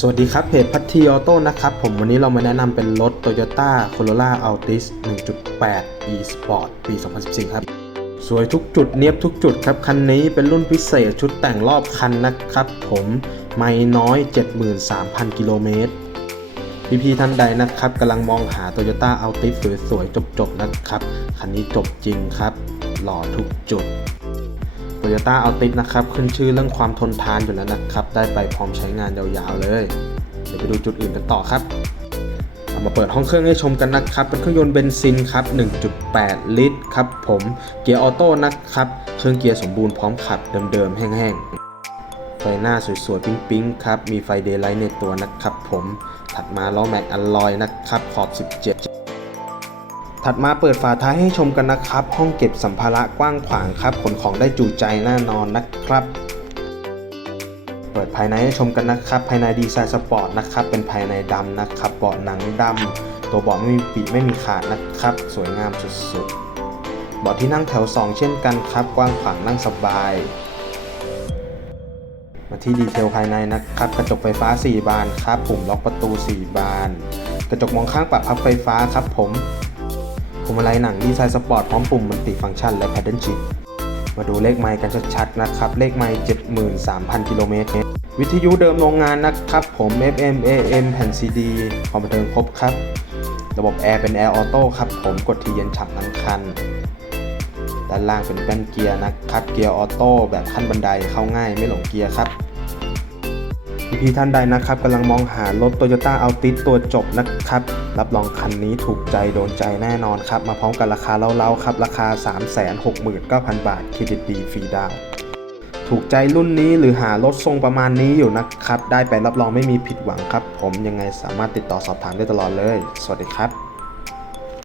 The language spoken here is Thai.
สวัสดีครับเพจพัททีออโต้นะครับ ผมวันนี้เรามาแนะนำเป็นรถ Toyota Corolla Altis 1.8 e Sport ปี 2014 ครับ สวยทุกจุดเนียบทุกจุดครับ คันนี้เป็นรุ่นพิเศษชุดแต่งรอบคันนะครับ ผมไม่น้อย 73,000 กิโลเมตรพี่ๆท่านใดนะครับกำลังมองหา Toyota Altis สวยๆ จบๆ นะครับ คันนี้จบจริงครับ หล่อทุกจุด Toyota Altis นะครับ ขึ้นชื่อเรื่องความทนทานอยู่แล้วนะครับ ได้ไปพร้อมใช้งานยาวๆเลย เดี๋ยวไปดูจุดอื่นกันต่อครับเอามาเปิดห้องเครื่องให้ชมกันนะครับ เป็นเครื่องยนต์เบนซินครับ 1.8 ลิตรครับผม เกียร์ออโต้นะครับ เครื่องเกียร์สมบูรณ์พร้อมขับเดิมๆ แห้งๆ ไฟหน้าสวยๆ ปิ๊งๆ ครับ มีไฟเดย์ไลท์ในตัวนะครับผม ถัดมาล้อแม็กอลลอยนะครับ ขอบ 17 ถัดมาเปิดฝาท้ายให้ชมกันนะครับ ห้องเก็บสัมภาระกว้างขวางครับขนของได้จุใจแน่นอนนะครับ เปิดภายในให้ชมกันนะครับ ภายในดีไซน์สปอร์ตนะครับ เป็นภายในดำนะครับ เบาะหนังดำตัวเบาะไม่มีปีไม่มีขาดนะครับ สวยงามสุดๆเบาะที่นั่งแถว 2 เช่นกันครับ กว้างขวางนั่งสบายมาที่ดีเทลภายในนะครับ กระจกไฟฟ้า 4 บานครับ ปุ่มล็อกประตู 4 บาน กระจกมองข้างปรับพับไฟฟ้าครับผม พวงมาลัยหนังดีไซน์สปอร์ตพร้อมปุ่มมัลติฟังก์ชันและ Paddle Shift มาดูเลขไมล์กันชัดๆนะครับ เลขไมล์73,000 กิโลเมตร วิทยุเดิมโรงงานนะครับ ผม FM AM แผ่น CD ความบันเทิงครบครับ ระบบแอร์เป็นแอร์ออโต้ครับ ผมกดทีเย็นฉ่ำทั้งคัน ด้านล่างเป็นแป้นเกียร์นะครับ เกียร์ออโต้แบบขั้นบันไดเข้าง่ายไม่หลงเกียร์ครับ พี่ๆท่านใดนะครับกำลังมองหารถ Toyota Altis ตัวจบนะครับ รับรองคันนี้ถูกใจโดนใจแน่นอนครับ มาพร้อมกับราคาเล่าๆครับ ราคา 369,000 บาทเครดิตดีฟรีดาวถูกใจรุ่นนี้หรือหารถทรงประมาณนี้อยู่นะครับ ได้ไปรับรองไม่มีผิดหวังครับ ผมยังไงสามารถติดต่อสอบถามได้ตลอดเลย สวัสดีครับ